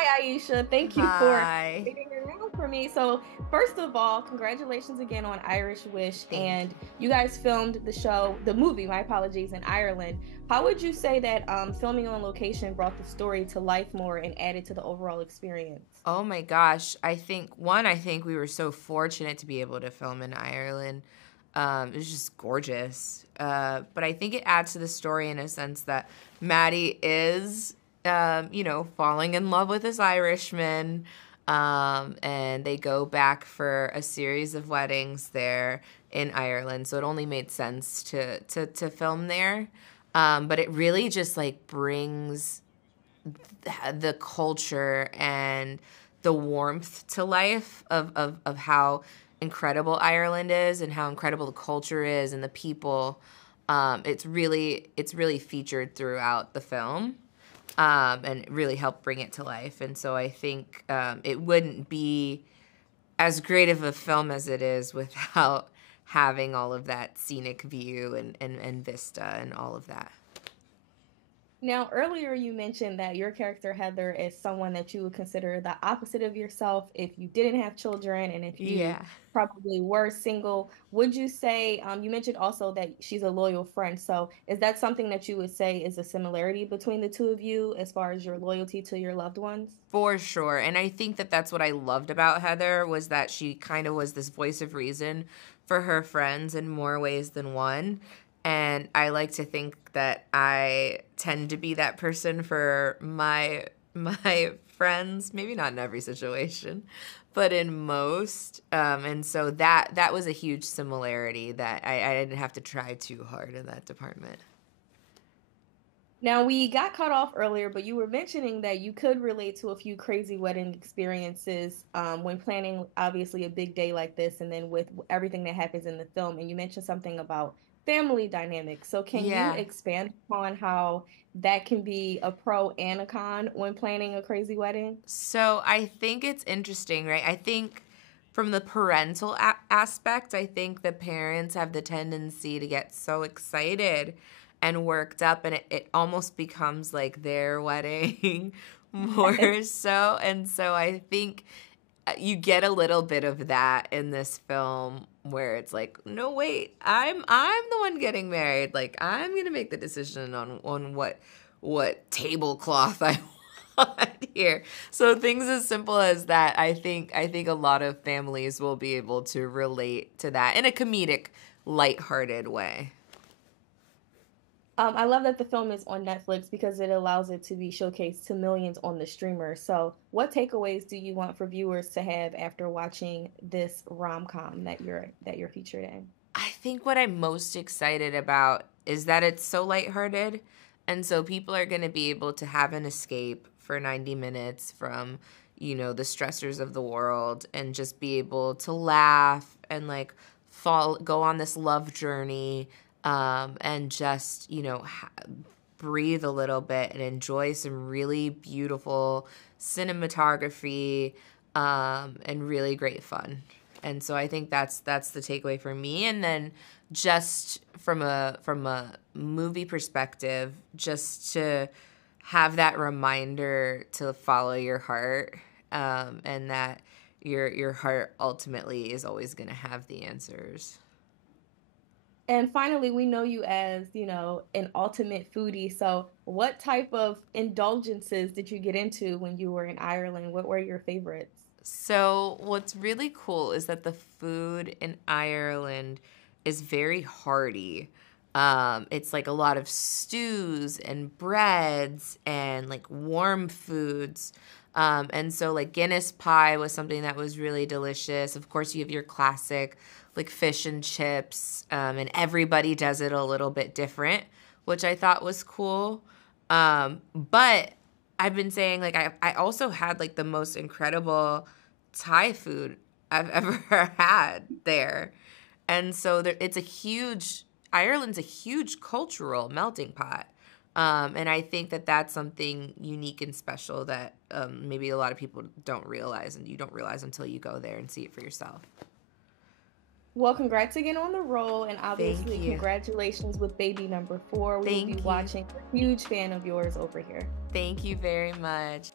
Hi, Ayesha. Thank you for Hi. waiting around for me. So, first of all, congratulations again on Irish Wish. Thank And you. you guys filmed the movie, my apologies, in Ireland. How would you say that filming on location brought the story to life more and added to the overall experience? Oh my gosh. I think we were so fortunate to be able to film in Ireland. It was just gorgeous. But I think it adds to the story in a sense that Maddie is, falling in love with this Irishman. And they go back for a series of weddings there in Ireland. So it only made sense to film there. But it really just like brings the culture and the warmth to life of how incredible Ireland is and how incredible the culture is and the people. It's really featured throughout the film, and it really helped bring it to life. And so I think it wouldn't be as great of a film as it is without having all of that scenic view and vista and all of that. Now, earlier you mentioned that your character Heather is someone that you would consider the opposite of yourself if you didn't have children and if you Yeah. probably were single. Would you say, you mentioned also that she's a loyal friend. So is that something that you would say is a similarity between the two of you as far as your loyalty to your loved ones? For sure. And I think that that's what I loved about Heather was that she kind of was this voice of reason for her friends in more ways than one. And I like to think that I tend to be that person for my friends, maybe not in every situation, but in most. And so that was a huge similarity that I didn't have to try too hard in that department. Now, we got cut off earlier, but you were mentioning that you could relate to a few crazy wedding experiences when planning, obviously, a big day like this, and then with everything that happens in the film. And you mentioned something about family dynamics. So, can you Yeah. expand upon how that can be a pro and a con when planning a crazy wedding? So I think it's interesting, right? I think from the parental aspect, I think the parents have the tendency to get so excited and worked up, and it almost becomes like their wedding more so. And so I think you get a little bit of that in this film where it's like, no, wait, I'm the one getting married. Like I'm gonna make the decision on what tablecloth I want here. So things as simple as that, I think a lot of families will be able to relate to that in a comedic, lighthearted way. I love that the film is on Netflix because it allows it to be showcased to millions on the streamer. So, what takeaways do you want for viewers to have after watching this rom-com that you're featured in? I think what I'm most excited about is that it's so lighthearted. And so people are going to be able to have an escape for 90 minutes from, the stressors of the world and just be able to laugh and like go on this love journey, and just, breathe a little bit and enjoy some really beautiful cinematography, and really great fun. And so I think that's the takeaway for me. And then just from a movie perspective, just to have that reminder to follow your heart, and that your heart ultimately is always going to have the answers. And finally, we know you as, an ultimate foodie. So, what type of indulgences did you get into when you were in Ireland? What were your favorites? So, what's really cool is that the food in Ireland is very hearty. It's like a lot of stews and breads and like warm foods. And so, like, Guinness pie was something that was really delicious. Of course, you have your classic, like, fish and chips, and everybody does it a little bit different, which I thought was cool. But I've been saying, like, I also had, like, the most incredible Thai food I've ever had there. And so it's Ireland's a huge cultural melting pot. And I think that that's something unique and special that, maybe a lot of people don't realize, and you don't realize until you go there and see it for yourself. Well, congrats again on the role, and Thank obviously, you. congratulations with baby number 4. We will be Thank you. watching. We're a huge fan of yours over here. Thank you very much.